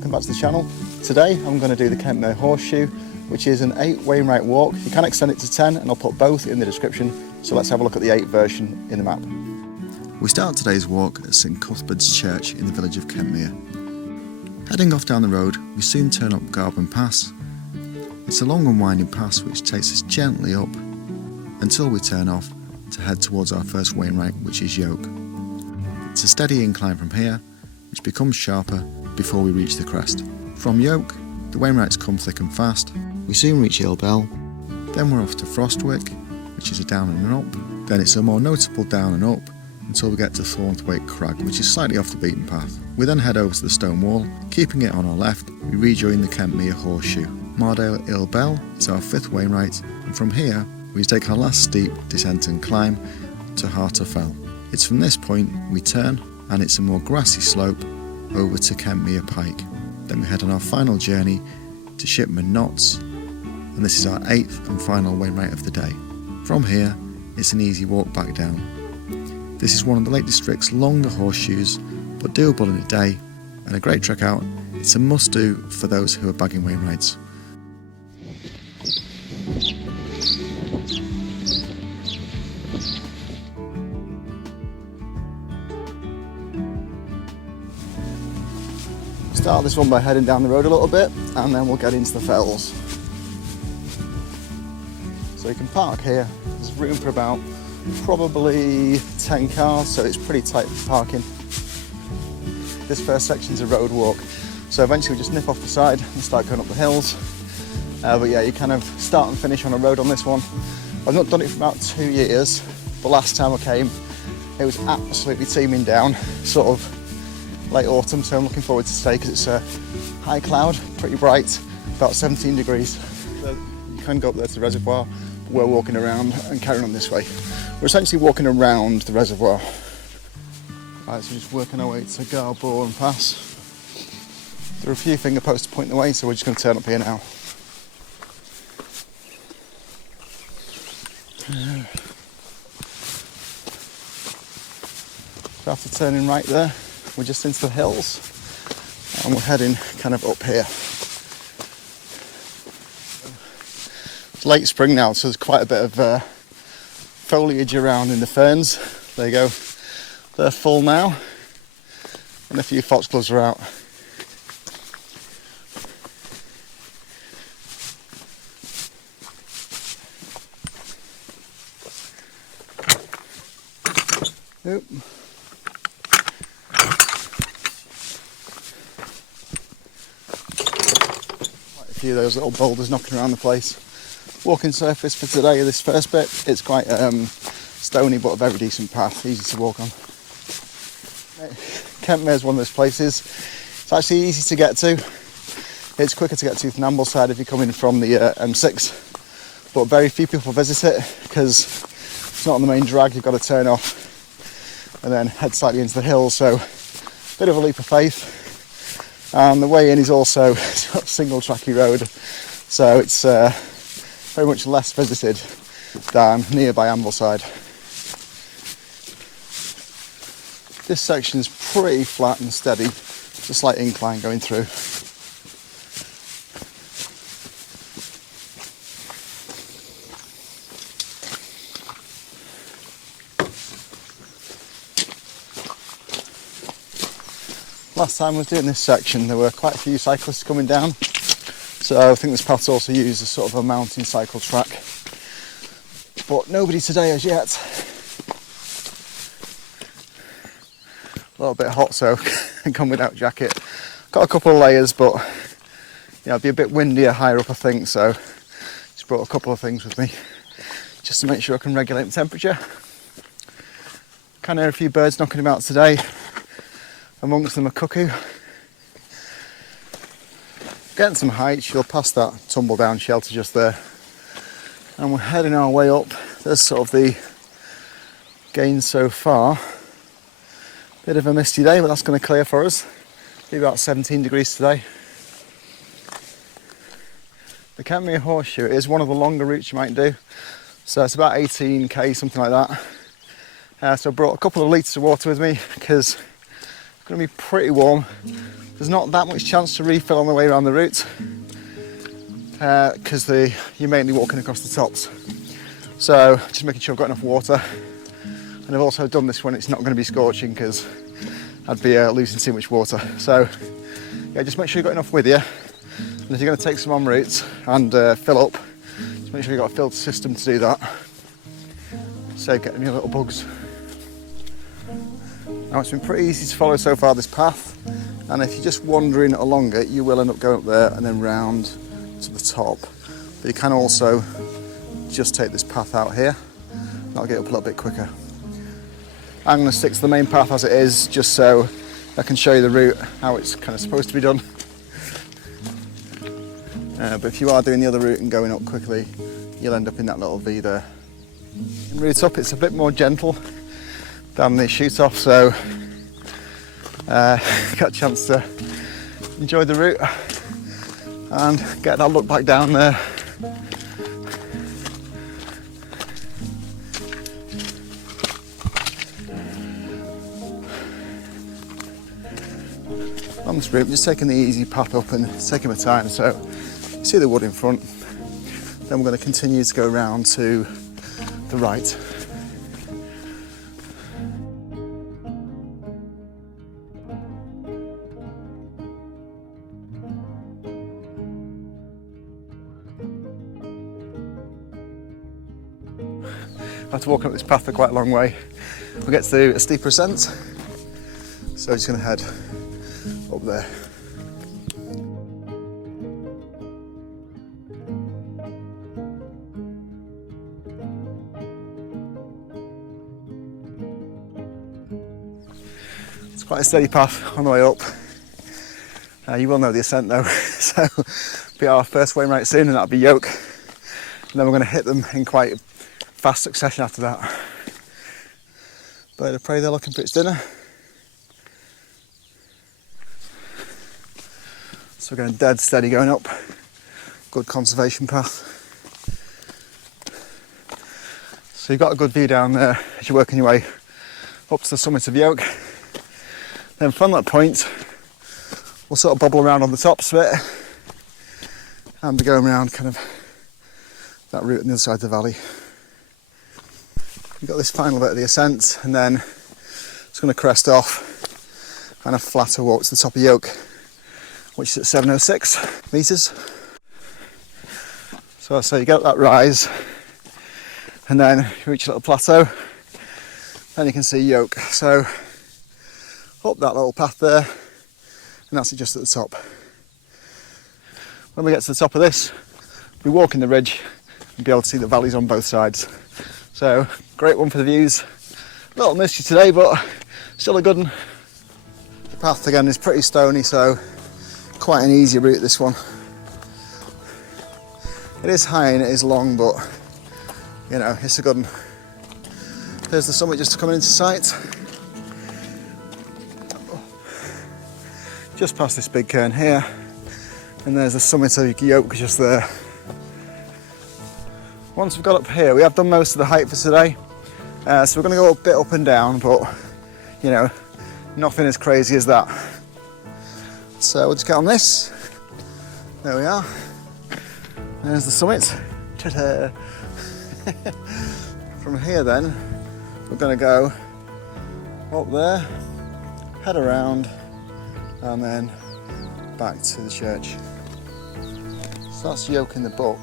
welcome back to the channel. Today I'm going to do the Kentmere Horseshoe, which is an 8 Wainwright walk. You can extend it to 10 and I'll put both in the description. So let's have a look at the 8 version in the map. We start today's walk at St. Cuthbert's church in the village of Kentmere. Heading off down the road, we soon turn up Garburn Pass. It's a long and winding pass which takes us gently up until we turn off to head towards our first Wainwright, which is Yoke. It's a steady incline from here, which becomes sharper before we reach the crest. From Yoke, the Wainwrights come thick and fast. We soon reach Ill Bell, then we're off to Froswick, which is a down and an up. Then it's a more notable down and up until we get to Thornthwaite Crag, which is slightly off the beaten path. We then head over to the stone wall. Keeping it on our left, we rejoin the Kentmere Horseshoe. Mardale Ill Bell is our 5th Wainwright, and from here we take our last steep descent and climb to Harter Fell. It's from this point we turn, and it's a more grassy slope over to Kentmere Pike. Then we head on our final journey to Shipman Knots, and this is our 8th and final Wainwright of the day. From here, it's an easy walk back down. This is one of the Lake District's longer horseshoes, but doable in a day, and a great trek out. It's a must-do for those who are bagging Wainwrights. Start this one by heading down the road a little bit, and then we'll get into the fells. So you can park here. There's room for about probably 10 cars, so it's pretty tight for parking. This first section's a road walk, so eventually we just nip off the side and start going up the hills. But yeah, you kind of start and finish on a road on this one. I've not done it for about 2 years, but last time I came it was absolutely teeming down, sort of late autumn, so I'm looking forward to today because it's a high cloud, pretty bright, about 17 degrees. You can go up there to the reservoir, but we're walking around and carrying on this way. We're essentially walking around the reservoir. Right, so just working our way to Garburn Pass. There are a few finger posts to point the way, so we're just going to turn up here now. So after turning right there, we're just into the hills and we're heading kind of up here. It's late spring now, so there's quite a bit of foliage around in the ferns. There you go, they're full now, and a few foxgloves are out. Oop. A few of those little boulders knocking around the place. Walking surface for today, this first bit, it's quite stony but a very decent path, easy to walk on. Kentmere is one of those places. It's actually easy to get to. It's quicker to get to than Ambleside if you're coming from the M6, but very few people visit it because it's not on the main drag. You've got to turn off and then head slightly into the hills, so a bit of a leap of faith. And the way in is also sort of single tracky road, so it's very much less visited than nearby Ambleside. This section's pretty flat and steady, just a slight incline going through. Last time I was doing this section, there were quite a few cyclists coming down, so I think this path's also used as sort of a mountain cycle track, but nobody today as yet. A little bit hot, so I can come without jacket. Got a couple of layers, but yeah, it'll be a bit windier higher up I think, so just brought a couple of things with me just to make sure I can regulate the temperature. Can hear a few birds knocking about today. Amongst them a cuckoo. Getting some height, you'll pass that tumble down shelter just there. And we're heading our way up. There's sort of the gain so far. Bit of a misty day, but that's going to clear for us. Be about 17 degrees today. The Kentmere Horseshoe is one of the longer routes you might do. So it's about 18k, something like that. So I brought a couple of litres of water with me because it's going to be pretty warm There's not that much chance to refill on the way around the route because you're mainly walking across the tops. So just making sure I've got enough water. And I've also done this when it's not going to be scorching because I'd be losing too much water. So yeah, just make sure you've got enough with you. And if you're going to take some en route and fill up, just make sure you've got a filter system to do that. Save getting any little bugs. Now it's been pretty easy to follow so far, this path, and if you're just wandering along it, you will end up going up there and then round to the top. But you can also just take this path out here. That'll get up a little bit quicker. I'm going to stick to the main path as it is, just so I can show you the route, how it's kind of supposed to be done. But if you are doing the other route and going up quickly, you'll end up in that little V there. In route up, it's a bit more gentle than the shoot off, so got a chance to enjoy the route and get that look back down there. On this route, I'm just taking the easy path up and taking my time. So you see the wood in front, then we're going to continue to go round to the right. I have to walk up this path for quite a long way. We'll get to a steeper ascent, so I'm just going to head up there. It's quite a steady path on the way up. You will know the ascent though, so be our first Wainwrights in, and that'll be Yoke. And then we're going to hit them in quite fast succession after that. Bird of prey, they're looking for its dinner. So we're going dead steady going up. Good conservation path. So you've got a good view down there as you're working your way up to the summit of Yoke. Then from that point, we'll sort of bobble around on the tops of it and be going around kind of that route on the other side of the valley. You've got this final bit of the ascent, and then it's going to crest off and a flatter walk to the top of Yoke, which is at 706 metres. So you get up that rise, and then you reach a little plateau, then you can see Yoke. So up that little path there, and that's it just at the top. When we get to the top of this, we walk in the ridge and be able to see the valleys on both sides. So great one for the views. A little misty today, but still a good one. The path again is pretty stony, so quite an easy route, this one. It is high and it is long, but you know, it's a good one. There's the summit just coming into sight. Just past this big cairn here, and there's the summit of Yoke just there. Once we've got up here, we have done most of the height for today, so we're going to go a bit up and down, but you know, nothing as crazy as that. So we'll just get on this. There we are. There's the summit. Ta-da! From here then, we're going to go up there, head around, and then back to the church. So that's Yoke in the book,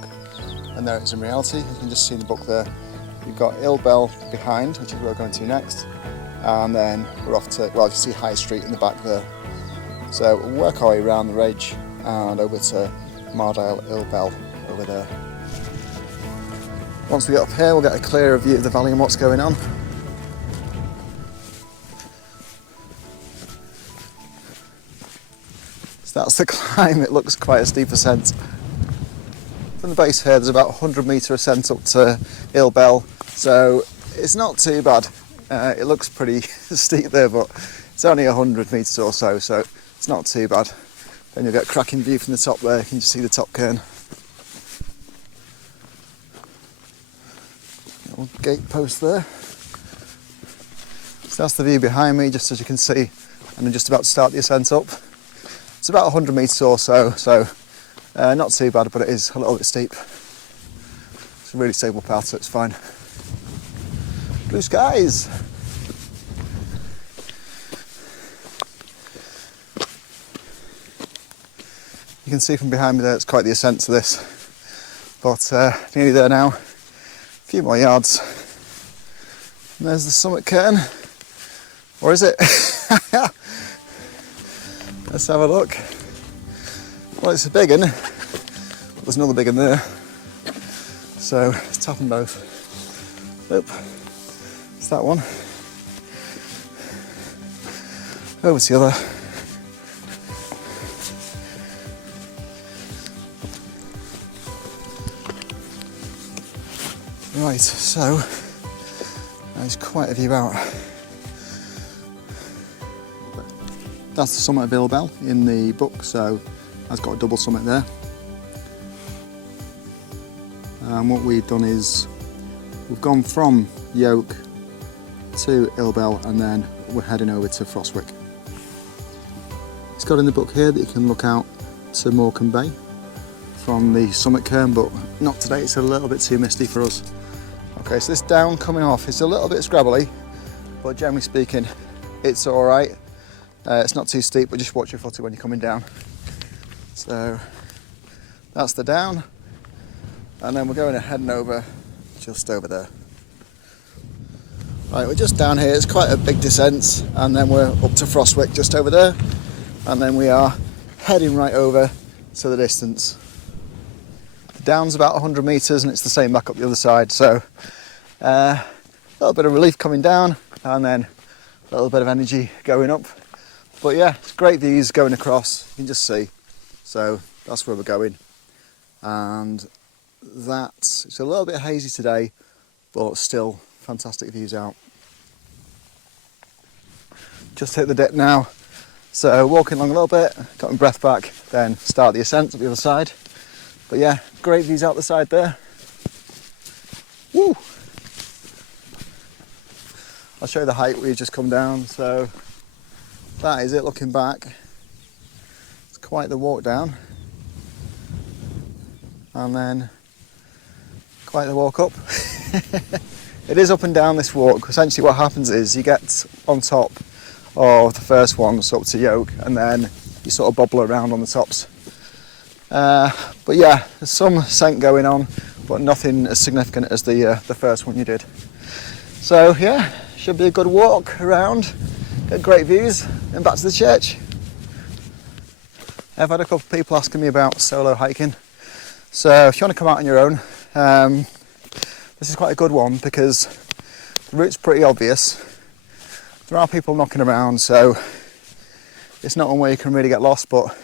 and there it's in reality. You can just see the book there. You've got Ill Bell behind, which is where we're going to next, and then we're off to, well, you see High Street in the back there. So we'll work our way around the ridge and over to Mardale Ill Bell over there. Once we get up here, we'll get a clearer view of the valley and what's going on. So that's the climb. It looks quite a steep ascent. From the base here, there's about 100 metre ascent up to Ill Bell, so it's not too bad. It looks pretty steep there, but it's only 100 metres or so, so it's not too bad. Then you'll get a cracking view from the top there. You can just see the top cairn. Little gate post there. So that's the view behind me, just as you can see, and I'm just about to start the ascent up. It's about 100 metres or so, so not too bad, but it is a little bit steep. It's a really stable path, so it's fine. Blue skies! You can see from behind me there, it's quite the ascent to this, but nearly there now. A few more yards. And there's the summit cairn. Or is it? Let's have a look. Well, it's a big one. There's another big one there. So let's tap them both. Oop. It's that one. Over to the other. Right, so there's quite a view out. That's the summit of Ill Bell in the book, so that's got a double summit there. And what we've done is we've gone from Yoke to Ill Bell and then we're heading over to Froswick. It's got in the book here that you can look out to Morecambe Bay from the summit cairn, but not today, it's a little bit too misty for us. Okay, so this down coming off is a little bit scrabbly, but generally speaking, it's all right. It's not too steep, but just watch your footy when you're coming down. So that's the down, and then we're going ahead and over just over there. Right, we're just down here. It's quite a big descent, and then we're up to Froswick just over there, and then we are heading right over to the distance. The down's about 100 metres, and it's the same back up the other side. So a little bit of relief coming down, and then a little bit of energy going up. But yeah, it's great views going across, you can just see. So that's where we're going. And it's a little bit hazy today, but still fantastic views out. Just hit the dip now. So walking along a little bit, got my breath back, then start the ascent up the other side. But yeah, great views out the side there. Woo! I'll show you the height we've just come down. So that is it looking back. It's quite the walk down. And then quite the walk up. It is up and down this walk. Essentially what happens is you get on top of the first one, so up to Yoke, and then you sort of bobble around on the tops. But yeah, there's some ascent going on, but nothing as significant as the first one you did. So yeah, should be a good walk around. Get great views, and back to the church. I've had a couple of people asking me about solo hiking. So if you want to come out on your own, this is quite a good one because the route's pretty obvious. There are people knocking around, so it's not one where you can really get lost, but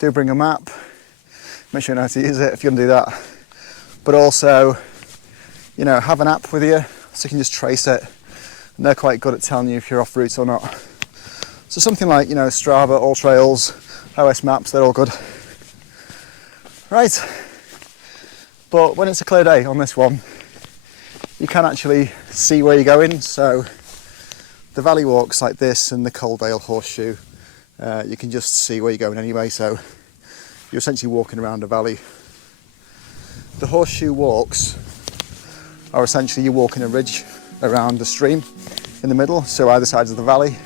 do bring a map. Make sure you know how to use it if you're going to do that. But also, you know, have an app with you so you can just trace it. And they're quite good at telling you if you're off route or not. So something like, you know, Strava, All Trails, OS Maps, they're all good. Right, but when it's a clear day on this one, you can actually see where you're going. So the valley walks like this and the Mardale Horseshoe, you can just see where you're going anyway, so you're essentially walking around a valley. The horseshoe walks are essentially you walking a ridge around the stream in the middle, so either sides of the valley.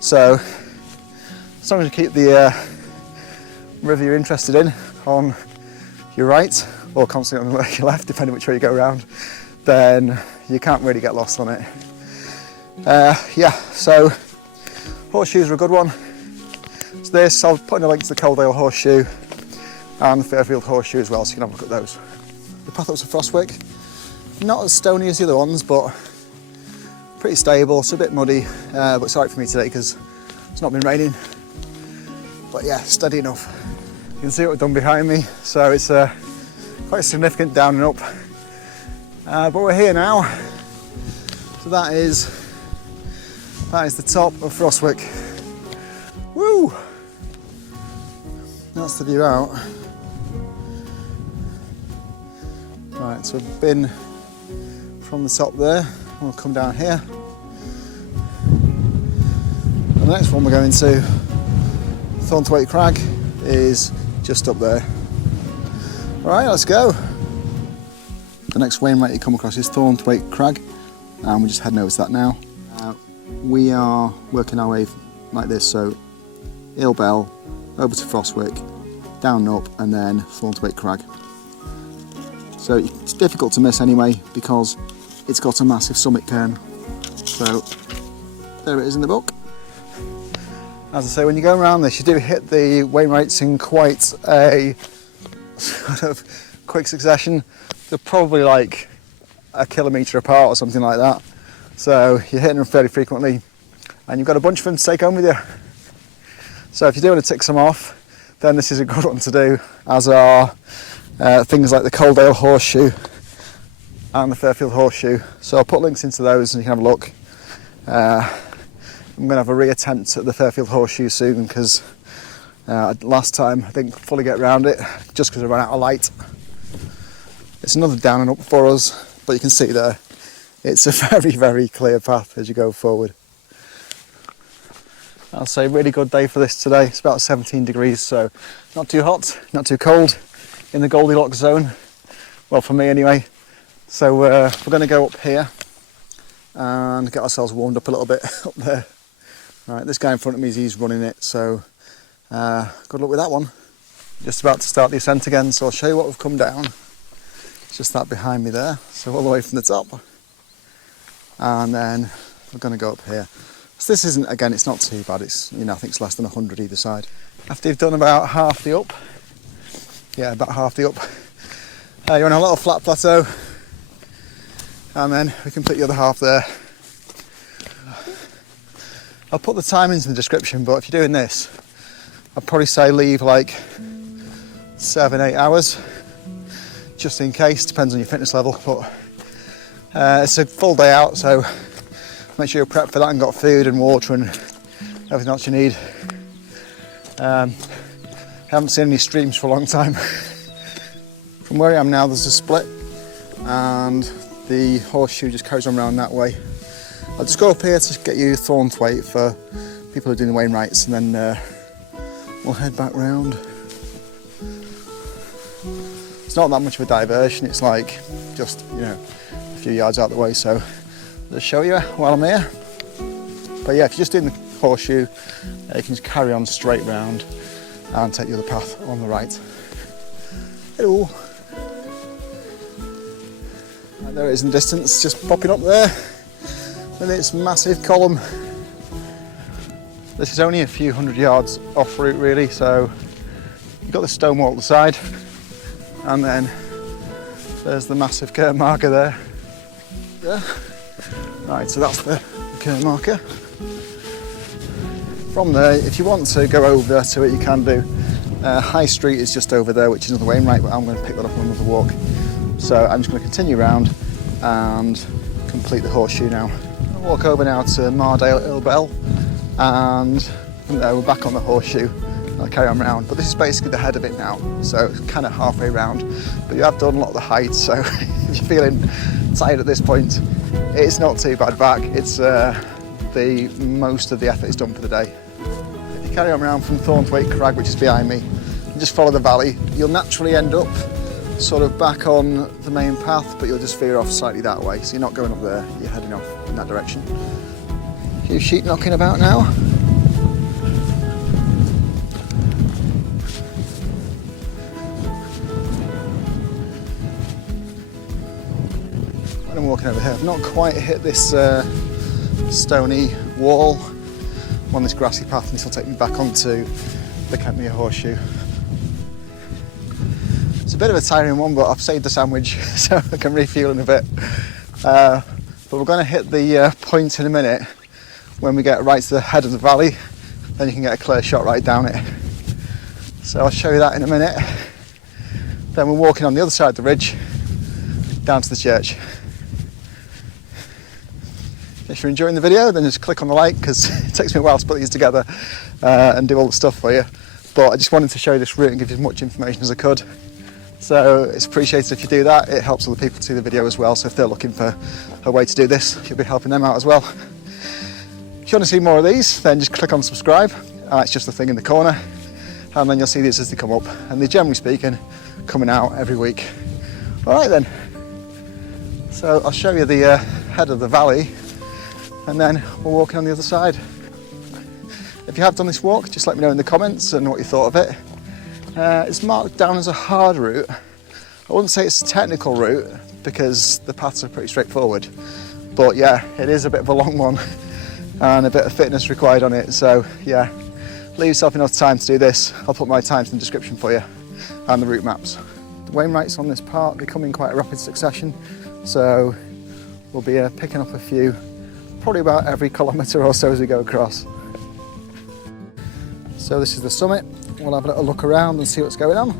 So as long as you keep the river you're interested in on your right, or constantly on your left, depending which way you go around, then you can't really get lost on it. Yeah, so horseshoes are a good one. So this, I'll put in a link to the Mardale Horseshoe and the Fairfield Horseshoe as well, so you can have a look at those. The path up to Froswick, not as stony as the other ones, but pretty stable. It's a bit muddy, but it's alright for me today because it's not been raining. But yeah, steady enough. You can see what we've done behind me, so it's quite significant down and up. But we're here now, so that is the top of Froswick. Woo! That's the view out. Right, so we've been from the top there, and we'll come down here. And the next one we're going to, Thornthwaite Crag is just up there. Alright, let's go. The next Wainwright you come across is Thornthwaite Crag, and we're just heading over to that now. We are working our way like this, so Ill Bell, over to Froswick, down and up, and then Thornthwaite Crag. So it's difficult to miss anyway because it's got a massive summit cairn. So there it is in the book. As I say, when you go around this, you do hit the Wainwrights in quite a sort of quick succession. They're probably like a kilometre apart or something like that. So you're hitting them fairly frequently, and you've got a bunch of them to take home with you. So if you do want to tick some off, then this is a good one to do, as are things like the Mardale Horseshoe and the Fairfield Horseshoe. So I'll put links into those and you can have a look. I'm going to have a re-attempt at the Fairfield Horseshoe soon because last time I didn't fully get around it just because I ran out of light. It's another down and up for us, but you can see there it's a very, very clear path as you go forward. I'll say really good day for this today. It's about 17 degrees, so not too hot, not too cold, in the Goldilocks zone. Well, for me anyway. So we're going to go up here and get ourselves warmed up a little bit up there. Right, this guy in front of me, he's running it, so good luck with that one. Just about to start the ascent again, so I'll show you what we've come down. It's just that behind me there, so all the way from the top. And then we're going to go up here. So this isn't, again, it's not too bad. It's, I think it's less than 100 either side. After you've done about half the up, about half the up, you're on a little flat plateau, and then we complete the other half there. I'll put the timings in the description, but if you're doing this, I'd probably say leave like 7-8 hours, just in case. Depends on your fitness level, but it's a full day out, so make sure you're prepped for that and got food and water and everything else you need. Haven't seen any streams for a long time. From where I am now, there's a split, and the horseshoe just carries on around that way. I'll just go up here to get you Thornthwaite for people who are doing the Wainwrights, and then we'll head back round. It's not that much of a diversion, it's like just, a few yards out the way, so I'll just show you while I'm here. But yeah, if you're just doing the horseshoe, you can just carry on straight round and take the other path on the right. Hello. Right, there it is in the distance, just popping up there with its massive column. This is only a few hundred yards off route really, so you've got the stone wall at the side, and then there's the massive cairn marker there. Yeah. Right, so that's the cairn marker. From there, if you want to go over to it, you can do. High Street is just over there, which is another Wainwright, but I'm going to pick that up on another walk. So I'm just going to continue around and complete the horseshoe now. I'll walk over now to Mardale Ill Bell, and from there we're back on the horseshoe. I'll carry on round, but this is basically the head of it now, so it's kind of halfway round. But you have done a lot of the height, so if you're feeling tired at this point, it's not too bad back. It's the most of the effort is done for the day. If you carry on round from Thornthwaite Crag, which is behind me, and just follow the valley, you'll naturally end up sort of back on the main path, but you'll just veer off slightly that way. So you're not going up there, you're heading off in that direction. A few sheep knocking about now. When I'm walking over here, I've not quite hit this stony wall. I'm on this grassy path, and this will take me back onto the Kentmere Horseshoe. It's a bit of a tiring one, but I've saved the sandwich, so I can refuel in a bit. But we're going to hit the point in a minute when we get right to the head of the valley, then you can get a clear shot right down it. So I'll show you that in a minute. Then we're walking on the other side of the ridge, down to the church. If you're enjoying the video, then just click on the like, because it takes me a while to put these together and do all the stuff for you. But I just wanted to show you this route and give you as much information as I could. So it's appreciated if you do that. It helps other people to see the video as well. So if they're looking for a way to do this, you'll be helping them out as well. If you want to see more of these, then just click on subscribe. It's just the thing in the corner. and then you'll see these as they come up, and they're generally speaking coming out every week. All right then, so I'll show you the head of the valley, and then we're walking on the other side. If you have done this walk, just let me know in the comments and what you thought of it. It's marked down as a hard route. I wouldn't say it's a technical route because the paths are pretty straightforward, but yeah, it is a bit of a long one and a bit of fitness required on it. So yeah, leave yourself enough time to do this. I'll put my times in the description for you and the route maps. The Wainwrights on this part, they come in quite a rapid succession, so we'll be picking up a few, probably about every kilometre or so as we go across. So this is the summit. We'll have a little look around and see what's going on.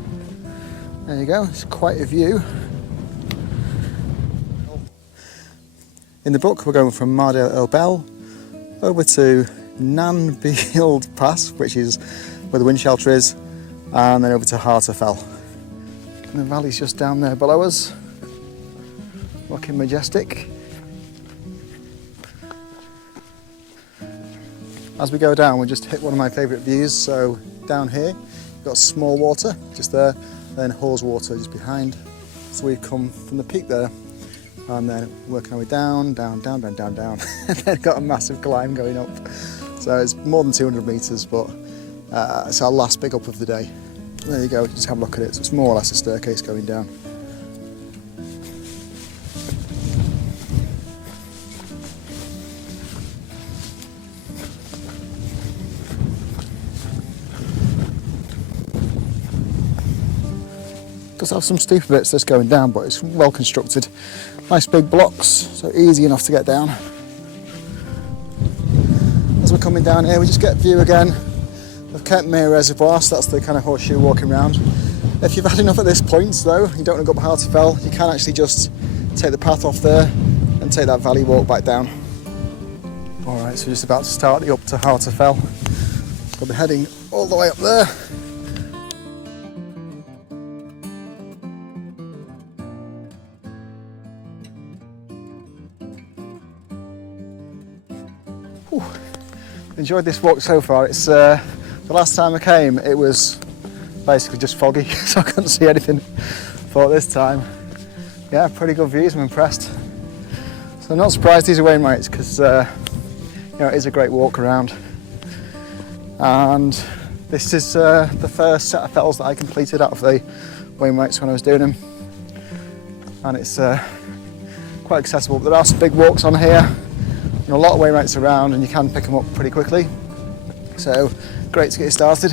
There you go, it's quite a view. In the book, we're going from Mardale Ill Bell over to Mardale Pass, which is where the wind shelter is, and then over to Harter Fell. And the valley's just down there below us, looking majestic. As we go down, we just hit one of my favourite views. So down here, you've got small water just there, then Hawes water just behind. So we've come from the peak there, and then working our way down, down, down, down, down, down, and then got a massive climb going up. So it's more than 200 metres, but it's our last big up of the day. There you go, just have a look at it. So it's more or less a staircase going down. Does have some steeper bits that's going down, but it's well constructed. Nice big blocks, so easy enough to get down. As we're coming down here, we just get a view again of Kentmere Reservoir, so that's the kind of horseshoe walking round. If you've had enough at this point though, you don't want to go up Harter Fell, you can actually just take the path off there and take that valley walk back down. Alright, so we're just about to start the up to Harter Fell. We'll be heading all the way up there. Whew. Enjoyed this walk so far. It's the last time I came, it was basically just foggy, so I couldn't see anything. Thought this time, yeah, pretty good views. I'm impressed. So I'm not surprised these are Wainwrights because you know, it is a great walk around. And this is the first set of fells that I completed out of the Wainwrights when I was doing them, and it's quite accessible. But there are some big walks on here. A lot of Wainwrights around, and you can pick them up pretty quickly. So great to get you started.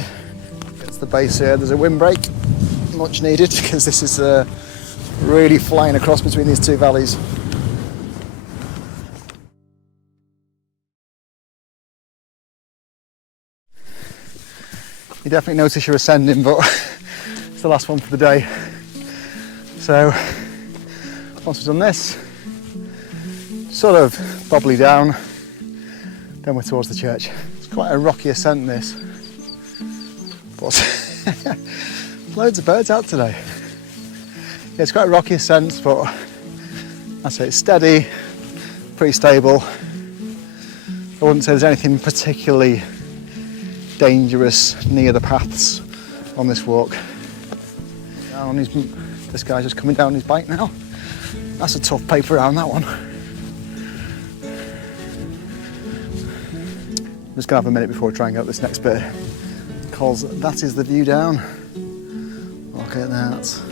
It's the base here. There's a windbreak, much needed, because this is really flying across between these two valleys. You definitely notice you're ascending, but it's the last one for the day. So once we've done this, sort of bobbly down, then we're towards the church. It's quite a rocky ascent this, but loads of birds out today. Yeah, it's quite a rocky ascent, but I say it's steady, pretty stable. I wouldn't say there's anything particularly dangerous near the paths on this walk. This guy's just coming down his bike now. That's a tough paper around, that one. I'm just going to have a minute before I try and get up this next bit, because that is the view down. Look at that.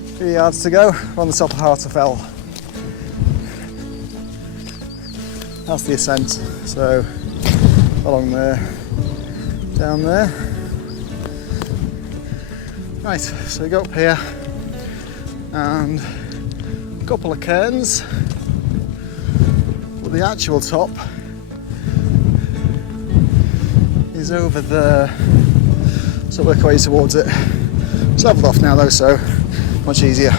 A few yards to go, we're on the top of Harter Fell. That's the ascent, so along there, down there. Right, so we go up here and a couple of cairns, but the actual top is over there, so work our way towards it. It's levelled off now though, so much easier.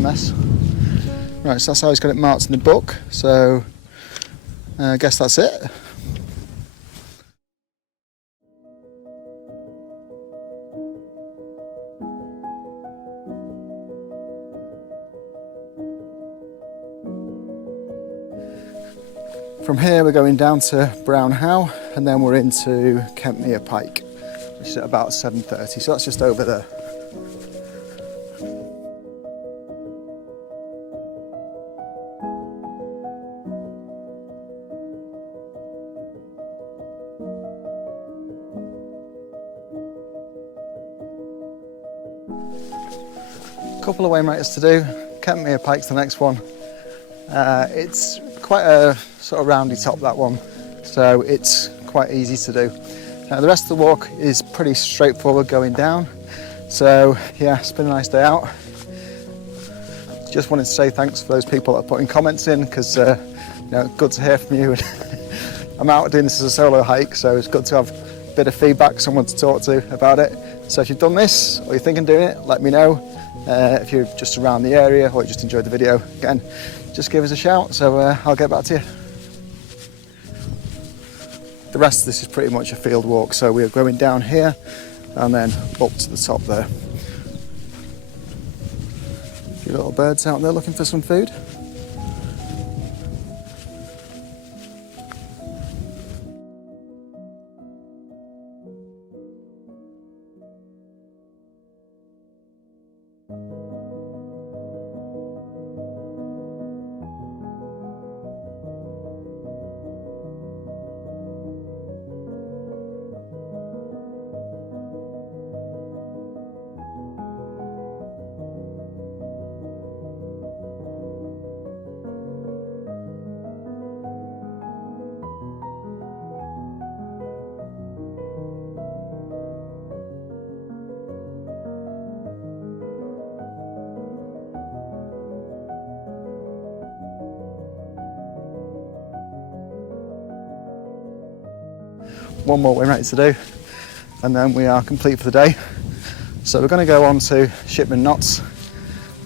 a mess. Right, so that's how he's got it marked in the book, so I guess that's it. From here we're going down to Brown How, and then we're into Kentmere Pike, which is at about 7:30, so that's just over there. Couple of Wainwrights to do. Kentmere Pike's the next one. It's quite a sort of roundy top, that one, so it's quite easy to do. The rest of the walk is pretty straightforward going down, so yeah, it's been a nice day out. Just wanted to say thanks for those people that are putting comments in, because you know, good to hear from you. I'm out doing this as a solo hike, so it's good to have a bit of feedback, someone to talk to about it. So if you've done this or you're thinking of doing it, let me know. If you're just around the area or you just enjoyed the video, again, just give us a shout, so I'll get back to you. The rest of this is pretty much a field walk, so we're going down here and then up to the top there. A few little birds out there looking for some food. One more Wainwright to do, and then we are complete for the day. So we're going to go on to Shipman Knots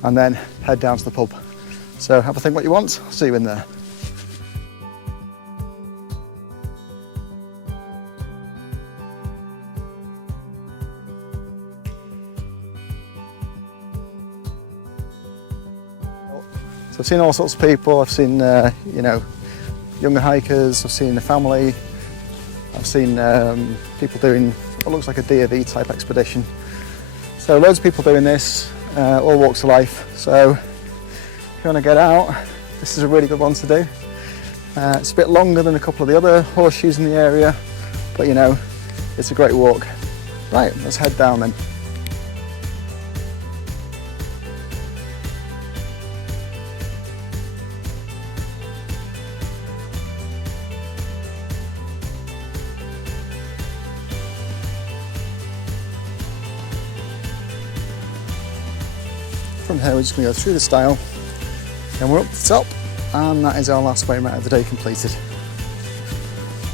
and then head down to the pub. So have a think what you want, I'll see you in there. So I've seen all sorts of people. I've seen you know, younger hikers, I've seen the family, I've seen people doing what looks like a D&D type expedition. So loads of people doing this, all walks of life. So if you want to get out, this is a really good one to do. It's a bit longer than a couple of the other horseshoes in the area, but you know, it's a great walk. Right, let's head down then. From here we're just going to go through the stile, and we're up to the top, and that is our last Wainwright of the day completed.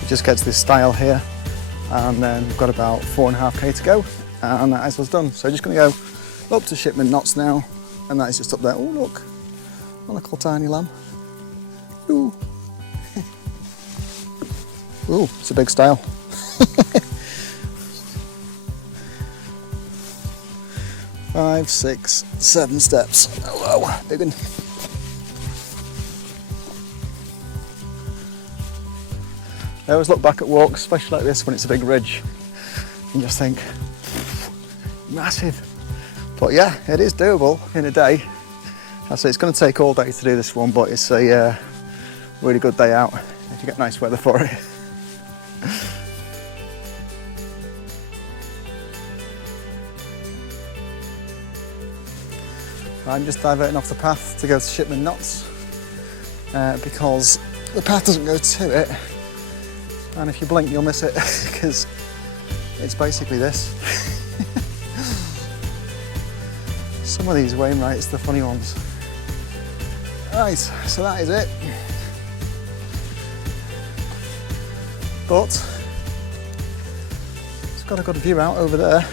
We just get to this stile here, and then we've got about 4.5k to go, and that is us done. So just going to go up to Shipman Knots now, and that is just up there. Oh look, a little tiny lamb. Ooh. Ooh, it's a big stile. 5, 6, 7 steps. Oh, wow, big one. I always look back at walks, especially like this when it's a big ridge, and just think, massive. But yeah, it is doable in a day. I say it's going to take all day to do this one, but it's a really good day out if you get nice weather for it. I'm just diverting off the path to go to Shipman Knots because the path doesn't go to it, and if you blink you'll miss it because it's basically this. Some of these Wainwrights, the funny ones. Right, so that is it. But it's got a good view out over there.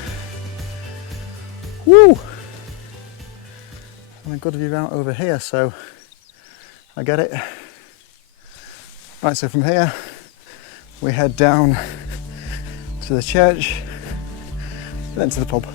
Woo! and a good view out over here, so I get it. Right, so from here we head down to the church, then to the pub.